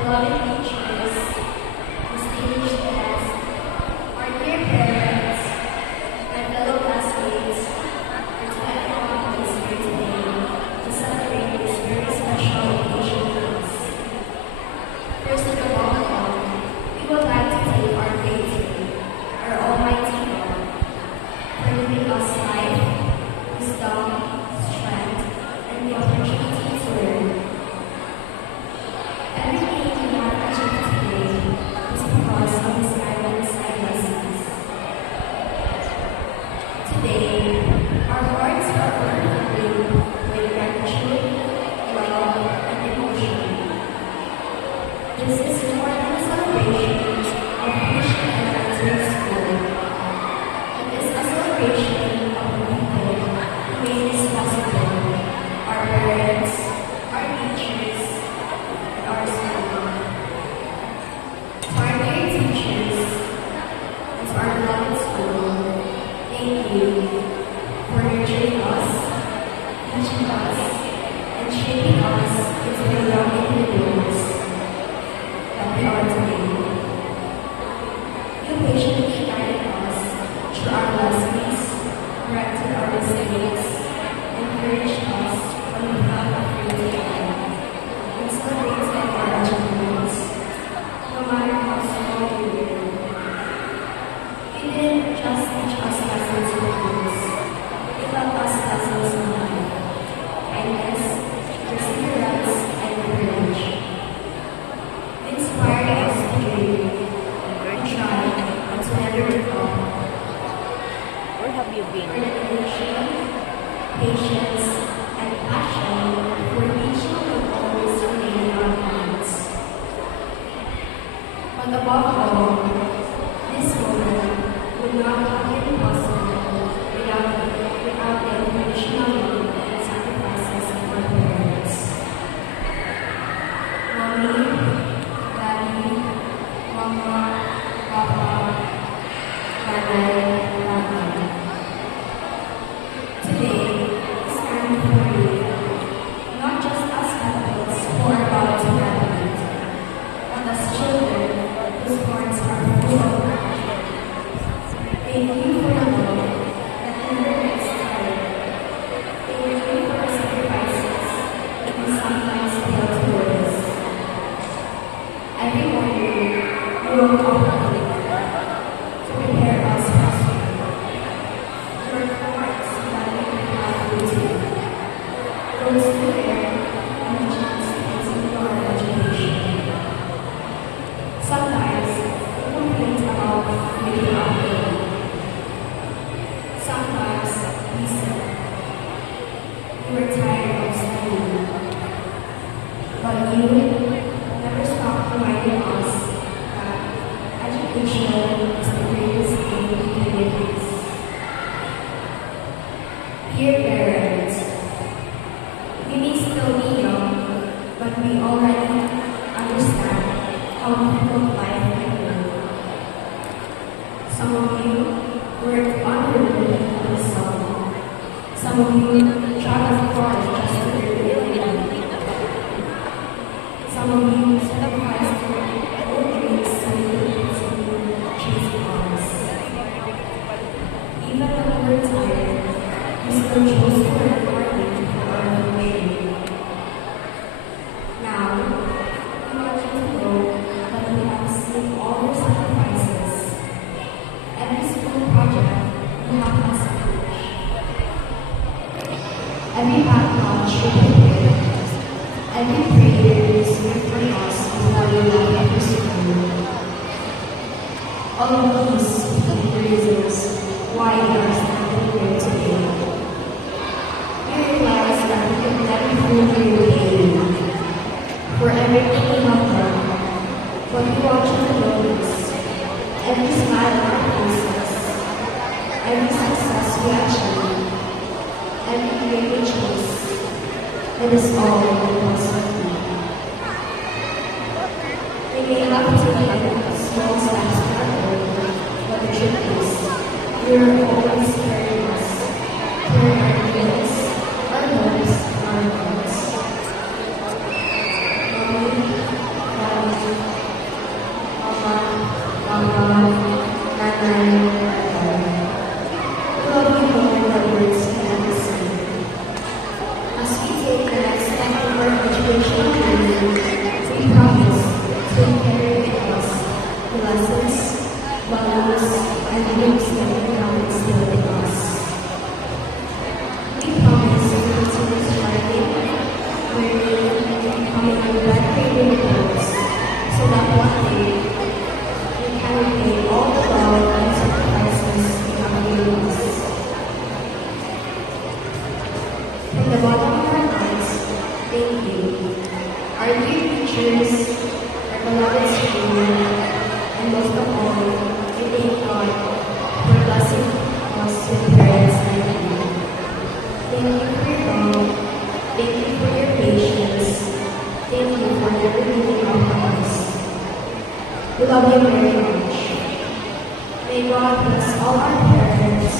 beloved teachers, distinguished guests, our dear parents, and fellow classmates, and to everyone who is here today to celebrate this very special occasion for us. First of all, we would like to thank our Creator, our Almighty God, for giving us life, wisdom, strength, and the opportunity to learn. Everything we have achieved today is because of His guidance and blessings. Today, our hearts are overflowing with gratitude, love, and emotion. This is more than a celebration of Christian Adventist School. It is a celebration of the people who made this possible, our parents, our teachers, and our school. To our dear teachers, and to our beloved school, thank you for nurturing us, teaching us, and shaping us into the young individuals that we are today. You patiently guided us through our lessons, corrected our mistakes, encouraged us when we felt afraid to try, and celebrated our achievements, no matter how small we were. You didn't just teach us lessons in books, you taught us lessons in life, kindness, perseverance, and courage. You inspired us to dream, to try, and to never give up. Where have you For been? dedication, patience, and passion for teaching will always remain in our minds. But above all, this moment would not have been possible without the unconditional love and sacrifices of our parents. Mommy, Daddy, Mama, Papa, Nanay, Nanay. Today, we stand before you, not just as adults who are about to graduate, but as children whose hearts are full of gratitude. Thank you for the love that never gets tired. Thank you for the sacrifices that we sometimes fail to notice. Every morning, you woke up early to prepare us for school. Your hearts that we can have routine. Those who wear allegiance to continue our education. Sometimes, we complain about waking up early. Sometimes, we said, we were tired of studying. But you never stopped reminding us that education is the greatest thing we can give us. Dear parents, we may still be young, but we already understand how difficult life can be. Some of you work unremittingly for the summer. Some of you travel far just to earn a living. Some of you sacrificed your own dreams so you could continue chasing ours. Even when we were tired, we still chose to work hard for our country. Now, we want you to know that we have seen all your sacrifices. Every school project you have us finish. Every pack lunch you prepared. Every prayer you sing for us before you left for school. All of these are the reasons why we are standing here today. We realize that we can never fully repay you for everything you have done, but we want you to know this. Every smile on our faces, every success we achieve, every great we chase, it is all because of you. We may have to take small steps to our goal, but the truth is, you are always carrying us, carrying our dreams, our hopes, and our thoughts. Mommy, Daddy, love is true, and most of all, we thank God for blessing us with parents like you. Thank you for your love. Thank you for your patience. Thank you for never giving up on us. We love you very much. May God bless all our parents,